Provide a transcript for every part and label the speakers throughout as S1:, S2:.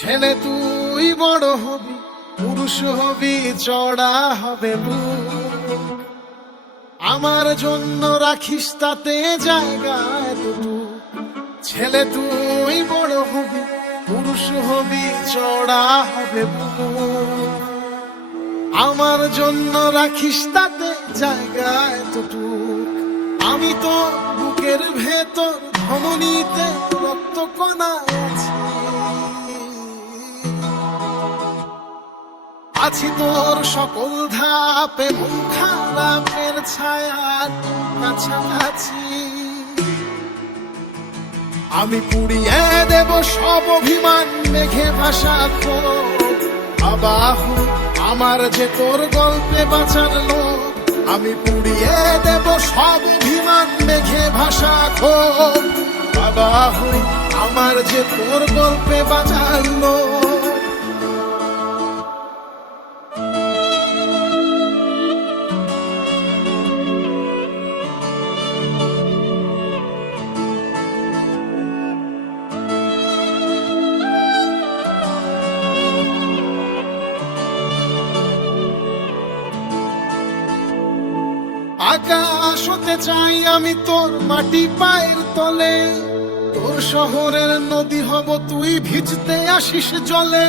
S1: ছেলে তুই বড় হবি, পুরুষ হবি, চড়া হবে। আমার জন্য রাখিস তাতে জায়গা এতটুকু ছেলে তুই বড় হবি, পুরুষ হবি, চড়া হবে। আমার জন্য রাখিস তাতে জায়গা এতটুকু আমি তো বুকের ভেতর ধমনীতে রক্ত কণা আছি আছি তোর সকল ধাপে মন খারাপের ছায়ার কাছাকাছি। আমি পুড়িয়ে দেব সব অভিমান, মেঘে ভাষা আবাহু, আমার যে তোর গল্পে বাঁচার লোক আমি পুড়িয়ে দেব সব অভিমান, মেঘে ভাষা খোক আবাহু, আমার যে তোর গল্পে বাঁচার লোক আকাশ হতে চাই আমি তোর মাটি পায়ের তলে। তোর শহরের নদী হব, তুই ভিজতে আসিস জলে।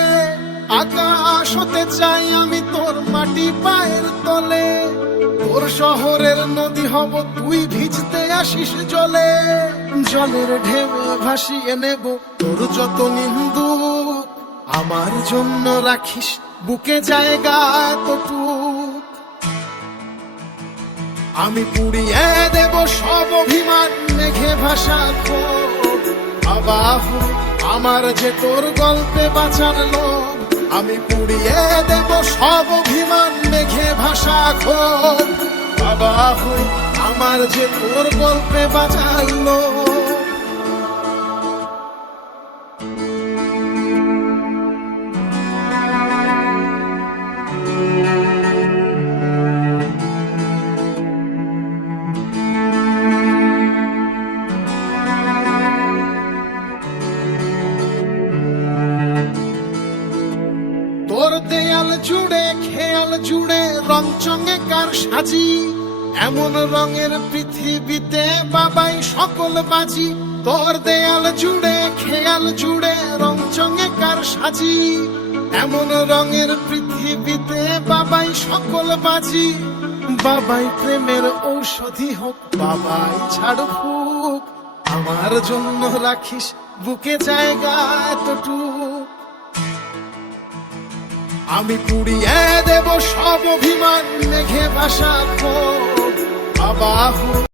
S1: আকাশ হতে চাই আমি তোর মাটি পায়ের তলে। তোর শহরের নদী হব, তুই ভিজতে আসিস জলে। জলের ঢেউয়ে ভাসিয়ে নেব, তোর যত নিন্দু আমার জন্য রাখিস বুকে জায়গা এতটুক আমি পুড়িয়ে দেব সব অভিমান, মেঘে ভাষা আবাহু, আমার যে তোর গল্পে বাঁচার আমি পুড়িয়ে দেব সব অভিমান, মেঘে ভাষা খোক আবাহু, আমার যে তোর গল্পে বাঁচার খেয়াল জুড়ে রং চঙে কার সাজি? এমন রঙের পৃথিবীতে বাবাই সকল বাজি। তোর দেয়াল জুড়ে, খেয়াল জুড়ে রং চঙে কার সাজি? এমন রঙের পৃথিবীতে বাবাই সকল বাজি। বাবাই প্রেমের ঔষধি হোক, বাবাই ছাড় ফুক। আমার জন্য রাখিস বুকে জায়গা এতটুক। আমি পুড়িয়ে দেব সব অভিমান মেঘে ভাষা আবাহু